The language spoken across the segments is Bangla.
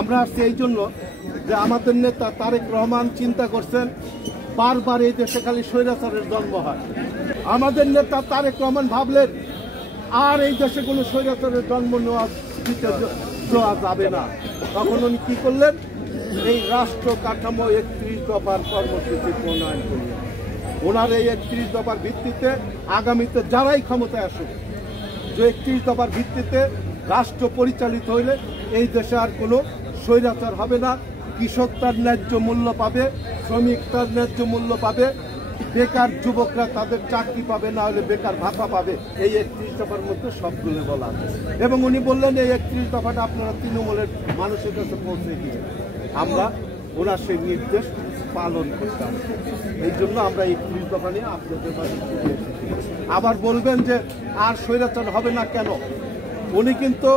আমরা আসছি এই জন্য যে আমাদের নেতা তারেক রহমান চিন্তা করছেন বারবার এই দেশে খালি স্বৈরাচারের জন্ম হয়। আমাদের নেতা তারেক রহমান ভাবলেন আর এই দেশে কোনো স্বৈরাচারের জন্ম দিতে দেওয়া যাবে না। তখন উনি কি করলেন, এই রাষ্ট্র কাঠামো ৩১ দফার কর্মসূচি প্রণয়ন করলেন। ওনার এই ৩১ দফার ভিত্তিতে আগামীতে যারাই ক্ষমতায় আসুক, যে ৩১ দফার ভিত্তিতে রাষ্ট্র পরিচালিত হইলে এই দেশে আর কোনো স্বৈরাচার হবে না। কৃষক তার ন্যায্য মূল্য পাবে, শ্রমিক তার ন্যায্য মূল্য পাবে, বেকার যুবকরা তাদের চাকরি পাবে, না হলে বেকার ভাতা পাবে। এই ৩১ দফার মধ্যে সবগুলো বলা আছে। এবং উনি বললেন এই ৩১ দফাটা আপনারা তৃণমূলের মানুষের কাছে পৌঁছে দিয়ে আমরা ওনার সেই নির্দেশ পালন করতাম। এই জন্য আমরা ৩১ দফা নিয়ে আপনাদের কাছে আবার বলবেন যে আর স্বৈরাচার হবে না কেন? উনি কিন্তু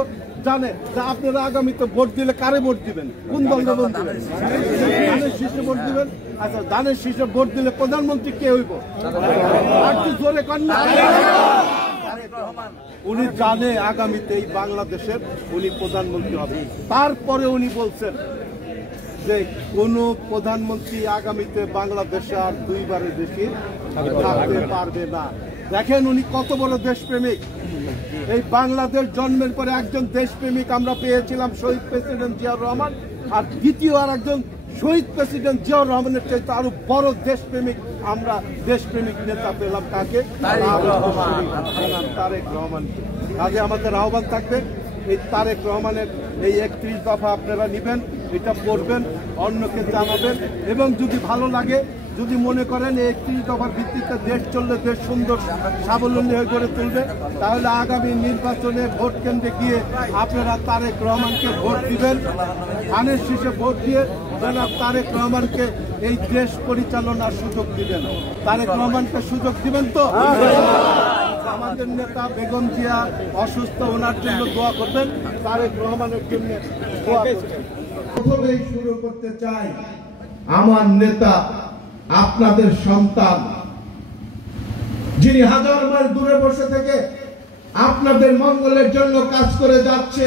জানে যে আপনারা আগামীতে ভোট দিলে কারে ভোট দিবেন, কোন দলকে ভোট দিবেন? ধানের শীষে ভোট দিবেন। আচ্ছা, ধানের শীষে ভোট দিলে প্রধানমন্ত্রী কে হইব? আর একটু জোরে কন্যা। উনি জানে আগামীতে এই বাংলাদেশের উনি প্রধানমন্ত্রী হবে। তারপরে উনি বলছেন যে কোন প্রধানমন্ত্রী আগামীতে বাংলাদেশে আর দুইবারের বেশি থাকতে পারবে না। দেখেন উনি কত বড় দেশপ্রেমিক। এই বাংলাদেশ জন্মের পরে একজন দেশপ্রেমিক আমরা পেয়েছিলাম শহীদ প্রেসিডেন্ট জিয়াউর রহমান, আর দ্বিতীয় আর একজন শহীদ প্রেসিডেন্ট জিয়াউর রহমানের চাইতে আরো বড় দেশপ্রেমিক আমরা দেশপ্রেমিক নেতা পেলাম। কাকে? তারেক রহমানকে। কাজে আমাদের আহ্বান থাকবে এই তারেক রহমানের এই ৩১ দফা আপনারা নিবেন, এটা পড়বেন, অন্যকে জানাবেন, এবং যদি ভালো লাগে, যদি মনে করেন এই ৩১ দফার ভিত্তিতে দেশ চললে দেশ সুন্দর স্বাবলম্বী হয়ে গড়ে তুলবে, তাহলে আগামী নির্বাচনে ভোট কেন্দ্রে গিয়ে আপনারা তারেক রহমানকে ভোট দিবেন। ধানের শীষে ভোট দিয়ে জনাব তারেক রহমানকে এই দেশ পরিচালনার সুযোগ দিবেন। তারেক রহমানকে সুযোগ দিবেন তো? আমাদের নেতা বেগম জিয়া অসুস্থ, ওনার জন্য দোয়া করবেন, তারেক রহমানের জন্য দোয়া করবেন। প্রথমেই শুরু করতে চাই, আমার নেতা আপনাদের সন্তান, যিনি হাজার মাইল দূরে বসে থেকে আপনাদের মঙ্গলের জন্য কাজ করে যাচ্ছে,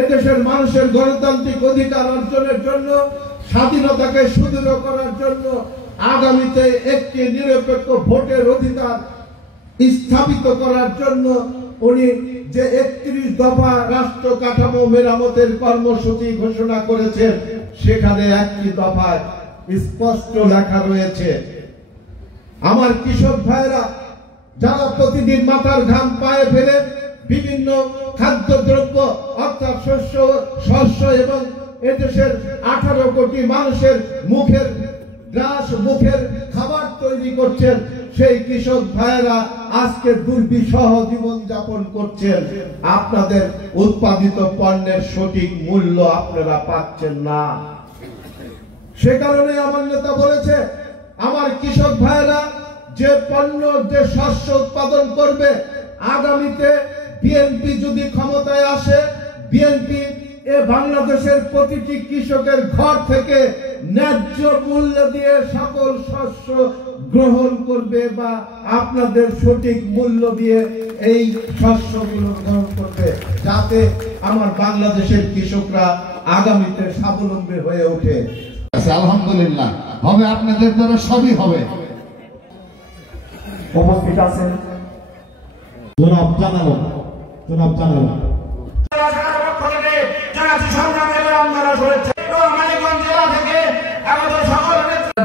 এদেশের মানুষের গণতান্ত্রিক অধিকার অর্জনের জন্য, স্বাধীনতাকে সুদৃঢ় করার জন্য, আগামীতে একটি নিরপেক্ষ ভোটের অধিকার স্থাপিত করার জন্য উনি যে ৩১ দফা রাষ্ট্র কাঠামো মেরামতের কর্মসূচি ঘোষণা করেছেন, সেখানে একটি দফায় স্পষ্ট লেখা রয়েছে, আমার কৃষক ভাইরা যারা প্রতিদিন মাথার ঘাম পায়ে ফেলে বিভিন্ন খাদ্যদ্রব্য অর্থাৎ শস্য এবং এদেশের 18 কোটি মানুষের মুখের খাবার তৈরি করছেন, সেই কৃষক ভাইয়েরা আজকে দুর্বিষহ জীবন যাপন করছেন। আপনাদের উৎপাদিত পণ্যের সঠিক মূল্য আপনারা পাচ্ছেন না। সে কারণে আমার নেতা বলেছে, আমার কৃষক ভাইয়েরা যে পণ্য, যে শস্য উৎপাদন করবে, আগামীতে বিএনপি যদি ক্ষমতায় আসে, বিএনপি বাংলাদেশের প্রতিটি কৃষকের ঘর থেকে ন্যায্য মূল্য দিয়ে সকল শস্য গ্রহণ করবে, বা আপনাদের সঠিক মূল্য দিয়ে এই শস্যগুলো গ্রহণ করবে, যাতে আমার বাংলাদেশের কৃষকরা আগামীতে স্বাবলম্বী হয়ে ওঠে। আলহামদুলিল্লাহ হবে, আপনাদের দ্বারা সবই হবে। উপস্থিত আছেন জনাব জানালেন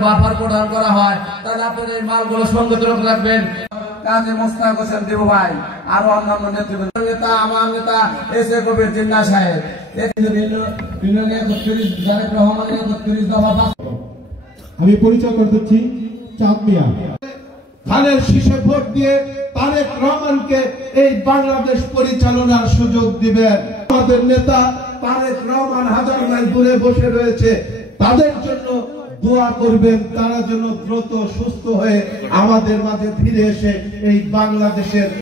বাফার প্রদান করা হয়, তাহলে আপনাদের এই মালগুলো সংগঠন রাখবেন। কাজী মোস্তাক হোসেন দেবু ভাই, আরো অন্যান্য নেতৃবৃন্দ, নেতা আমার নেতা এস এ কবির জিন্না সাহেব, আমি পরিচয় করে দিচ্ছি চাঁদ মিয়া। ধানের শীষে ভোট দিয়ে তারেক রহমানকে এই বাংলাদেশ পরিচালনার সুযোগ দিবেন। আমাদের নেতা তারেক রহমান হাজার মাইল দূরে বসে রয়েছে, তাদের জন্য দোয়া করবেন, তারা যেন দ্রুত সুস্থ হয়ে আমাদের মাঝে ফিরে এসে এই বাংলাদেশের